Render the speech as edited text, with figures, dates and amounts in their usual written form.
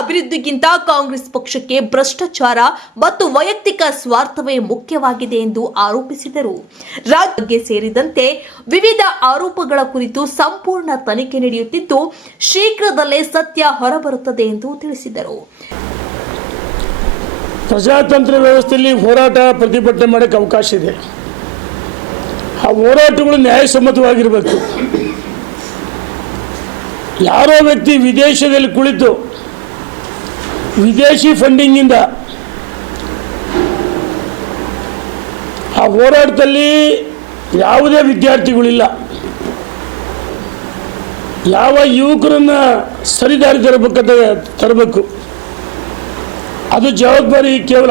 ಅಭಿವೃದ್ಧಿಗಿಂತ ಕಾಂಗ್ರೆಸ್ ಪಕ್ಷಕ್ಕೆ ಭ್ರಷ್ಟಾಚಾರ ಮತ್ತು ವೈಯಕ್ತಿಕ ಸ್ವಾರ್ಥವೇ ಮುಖ್ಯವಾಗಿದೆ ಎಂದು ಆರೋಪಿಸಿದರು. ರಾಜ್ಯಕ್ಕೆ ಸೇರಿದಂತೆ ವಿವಿಧ ಆರೋಪಗಳ ಕುರಿತು ಸಂಪೂರ್ಣ ತನಿಖೆ ನಡೆಯುತ್ತಿದ್ದು ಶೀಘ್ರದಲ್ಲೇ ಸತ್ಯ ಹೊರಬರುತ್ತದೆ ಎಂದು ತಿಳಿಸಿದರು. ಪ್ರಜಾತಂತ್ರ ವ್ಯವಸ್ಥೆಯಲ್ಲಿ ಹೋರಾಟ ಪ್ರತಿಭಟನೆ ಮಾಡೋಕ್ಕೆ ಅವಕಾಶ ಇದೆ. ಆ ಹೋರಾಟಗಳು ನ್ಯಾಯಸಮ್ಮತವಾಗಿರಬೇಕು. ಯಾರೋ ವ್ಯಕ್ತಿ ವಿದೇಶದಲ್ಲಿ ಕುಳಿತು ವಿದೇಶಿ ಫಂಡಿಂಗಿಂದ ಆ ಹೋರಾಟದಲ್ಲಿ ಯಾವುದೇ ವಿದ್ಯಾರ್ಥಿಗಳಿಲ್ಲ, ಯಾವ ಯುವಕರನ್ನು ಸರಿದಾರಿ ತರಬೇಕು. ಅದು ಜವಾಬ್ದಾರಿ ಕೇವಲ